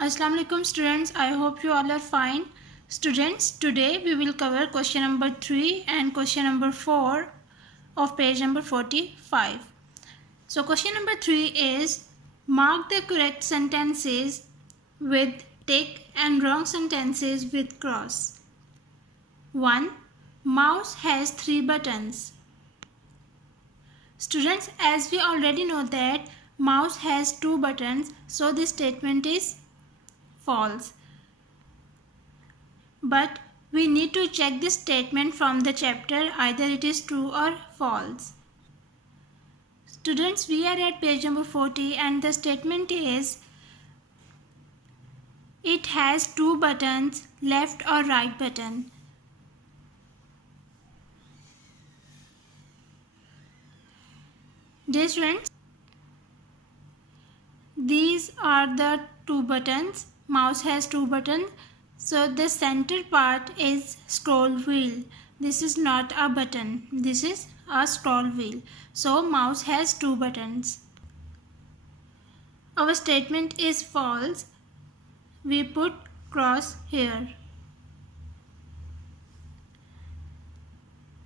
Assalamu alaikum students, I hope you all are fine. Students, today we will cover question number 3 and question number 4 of page number 45. So question number 3 is mark the correct sentences with tick and wrong sentences with cross. 1. Mouse has 3 buttons. Students, as we already know that mouse has 2 buttons, so this statement is false. But we need to check this statement from the chapter, either it is true or false. Students, we are at page number 40 and the statement is it has 2 buttons, left or right button. Dear students, these are the 2 buttons. Mouse has 2 buttons. So the center part is scroll wheel. This is not a button. This is a scroll wheel. So mouse has 2 buttons. Our statement is false. We put cross here.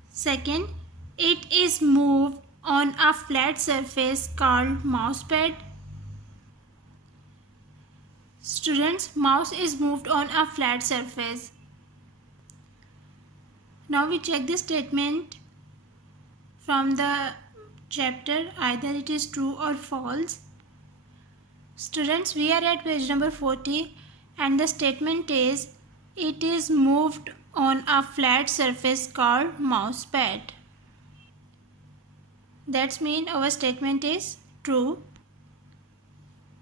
Second, it is moved on a flat surface called mousepad. Students, mouse is moved on a flat surface. Now we check this statement from the chapter, either it is true or false. Students, we are at page number 40 and the statement is it is moved on a flat surface called mousepad. That means our statement is true.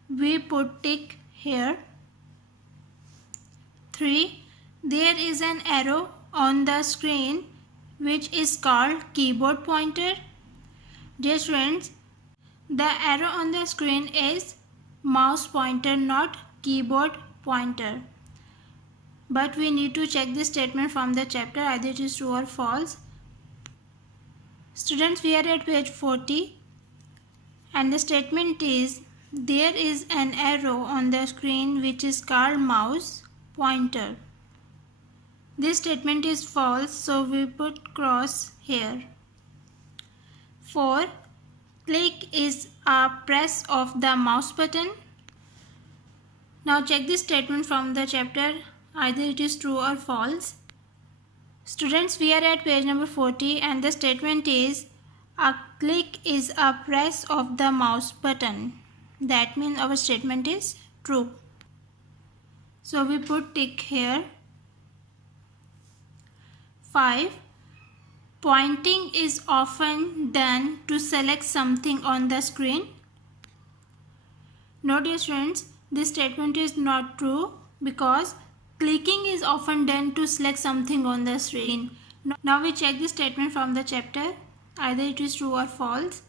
We put tick here. 3. There is an arrow on the screen which is called keyboard pointer. Dear friends, the arrow on the screen is mouse pointer, not keyboard pointer. But we need to check this statement from the chapter, either it is true or false. Students, we are at page 40 and the statement is there is an arrow on the screen which is called mouse pointer. This statement is false, so we put cross here. 4. Click is a press of the mouse button. Now check this statement from the chapter, either it is true or false. Students, we are at page number 40 and the statement is a click is a press of the mouse button. That means our statement is true. So we put tick here. 5. Pointing is often done to select something on the screen. No, dear students, this statement is not true because clicking is often done to select something on the screen. Now we check the statement from the chapter, either it is true or false.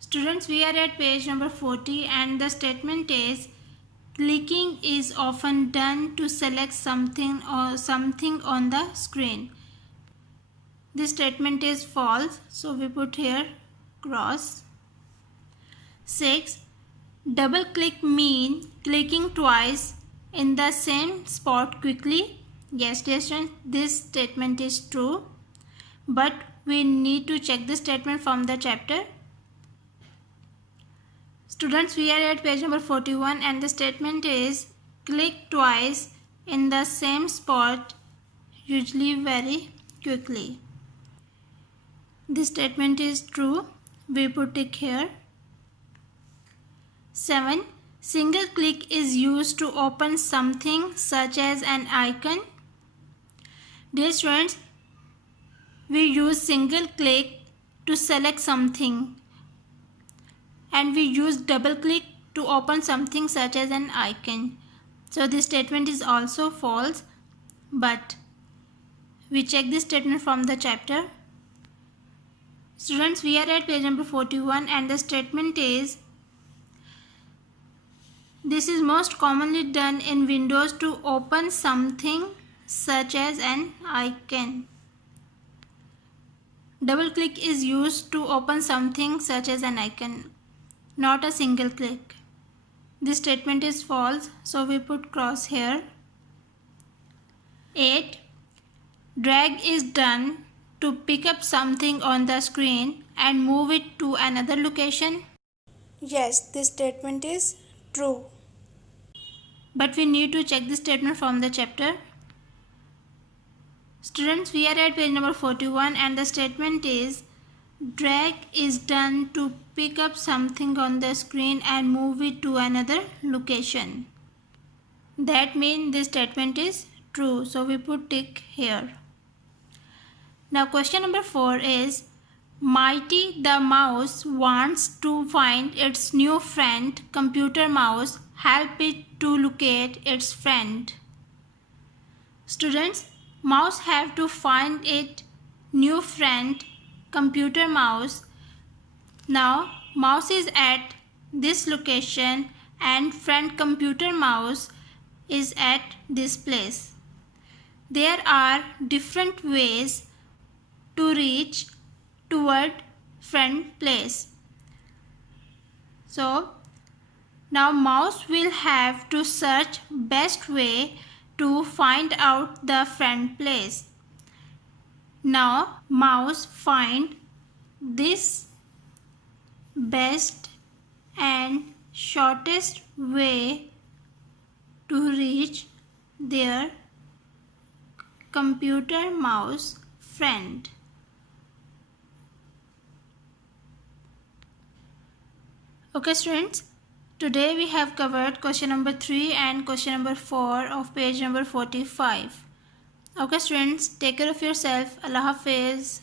Students, we are at page number 40 and the statement is clicking is often done to select something on the screen. This statement is false, so we put here cross. 6. Double click means clicking twice in the same spot quickly. Yes, dear students, this statement is true, but we need to check the statement from the chapter. Students, we are at page number 41 and the statement is click twice in the same spot, usually very quickly. This statement is true. We put tick here. 7. Single click is used to open something such as an icon. Dear students, we use single click to select something and we use double click to open something such as an icon. So this statement is also false, but we check this statement from the chapter. Students, we are at page number 41 and the statement is this is most commonly done in Windows to open something such as an icon. Double click is used to open something such as an icon, not a single click. this statement is false, so we put cross here. 8. Drag is done to pick up something on the screen and move it to another location. Yes, this statement is true. But we need to check this statement from the chapter. Students, we are at page number 41 and the statement is drag is done to pick up something on the screen and move it to another location. That means this statement is true, so we put tick here. Now question number 4 is Mighty the mouse wants to find its new friend. Computer mouse help it to locate its friend. Students, mouse have to find its new friend, computer mouse. Now mouse is at this location and friend computer mouse is at this place. There are different ways to reach toward friend place. So now mouse will have to search best way to find out the friend place. Now mouse find this best and shortest way to reach their computer mouse friend. Okay students, today we have covered question number 3 and question number 4 of page number 45. Okay students, take care of yourself. Allah Hafiz.